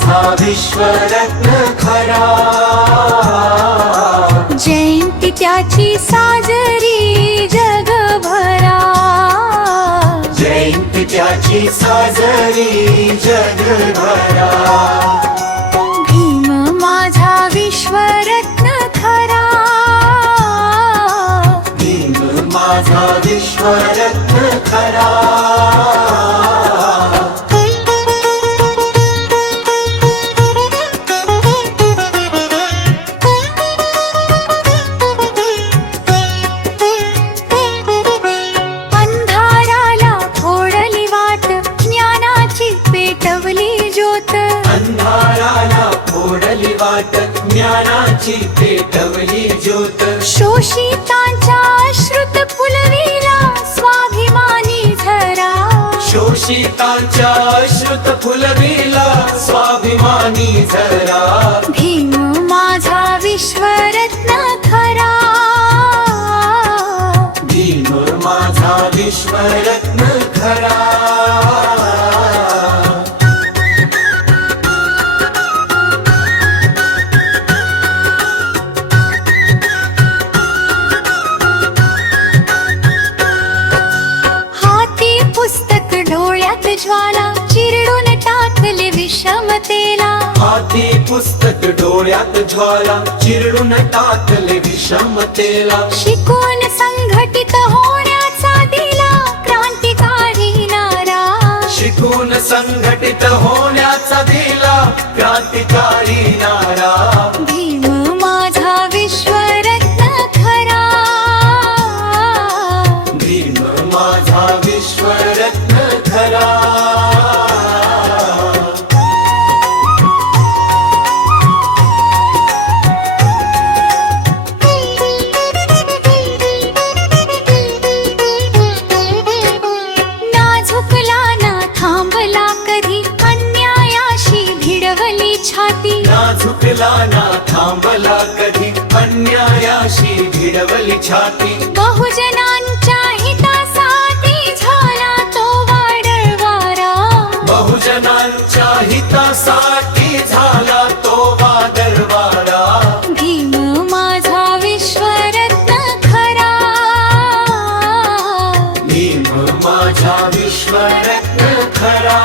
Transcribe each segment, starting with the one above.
माझा विश्वरत्न खरा, जयंती त्याची साजरी जगभरा, जयंती त्याची साजरी जगभरा. भीम माझा विश्वरत्न खरा, भीम माझा विश्वरत्न खरा. अंधाराला फोडली वाट, ज्ञानाची पेटवली ज्योत, अंधाराला फोडली वाट, ज्ञानाची पेटवली ज्योत. शोषितांच्या अश्रुत फुलविला स्वाभिमानी झरा, शोषितांच्या अश्रुत फुलविला स्वाभिमानी झरा. भीम माझा विश्वरत्न खरा, भीम माझा विश्वरत्न खरा. हाती पुस्तक डोळ्यात ज्वाला, चिरडून टाकले विषमतेला, हाती पुस्तक डोळ्यात ज्वाला, चिरडून टाकले विषमतेला. शिकून संघटित होण्याचा दिला क्रांतिकारी नारा, शिकून संघटित होण्याचा दिला क्रांतिकारी नारा. भीम माझा विश्वरत्न खरा, भीम माझा विश्वरत्न खरा. ना झुकला ना थांबला कधी, अन्यायाशी भिडवली छाती, ना झुकला ना थांबला कधी, अन्यायाशी भिडवली छाती. बहुजनांच्या हितासाठी झाला तो वाडळवारा, बहुजनांच्या हितासाठी झाला तो वादळवारा. भीम माझा विश्वरत्न खरा, भीम माझा विश्वरत्न खरा.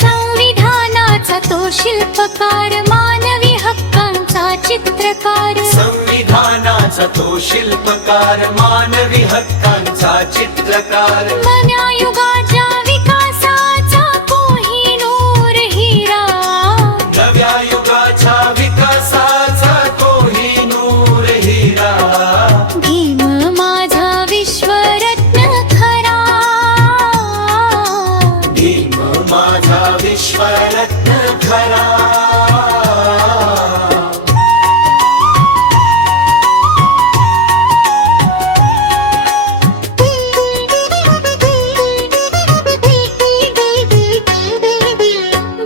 संविधानाचा तो शिल्पकार, मानवी हक्कांचा चित्रकार, संविधानाचा तो शिल्पकार, मानवी हक्कांचा चित्रकार. नव्या युगाच्या विकासाचा कोहिनूर हिरा, नव्या युगाच्या विकासाचा कोहिनूर हिरा. भीम माझा विश्वरत्न खरा, भीम माझा विश्वरत्न खरा.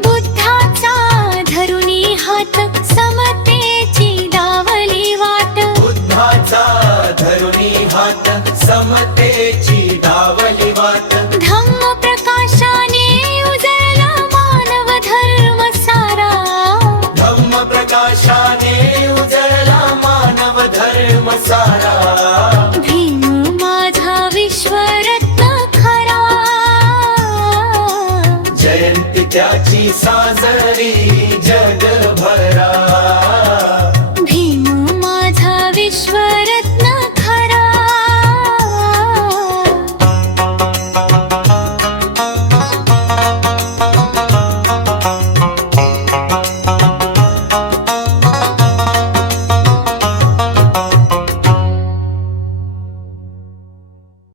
बुद्धाचा धरुणी हात, समतेची दावली वाट, बुद्धाचा धरुणी हात, समतेची डावली वाट. धम्म प्रकाशाने उजळला मानव धर्म सारा, धम्म प्रकाशाने उजळला मानव धर्म सारा. भीम माझा विश्वरत्न खरा, जयंती त्याची साजरी जगभरा.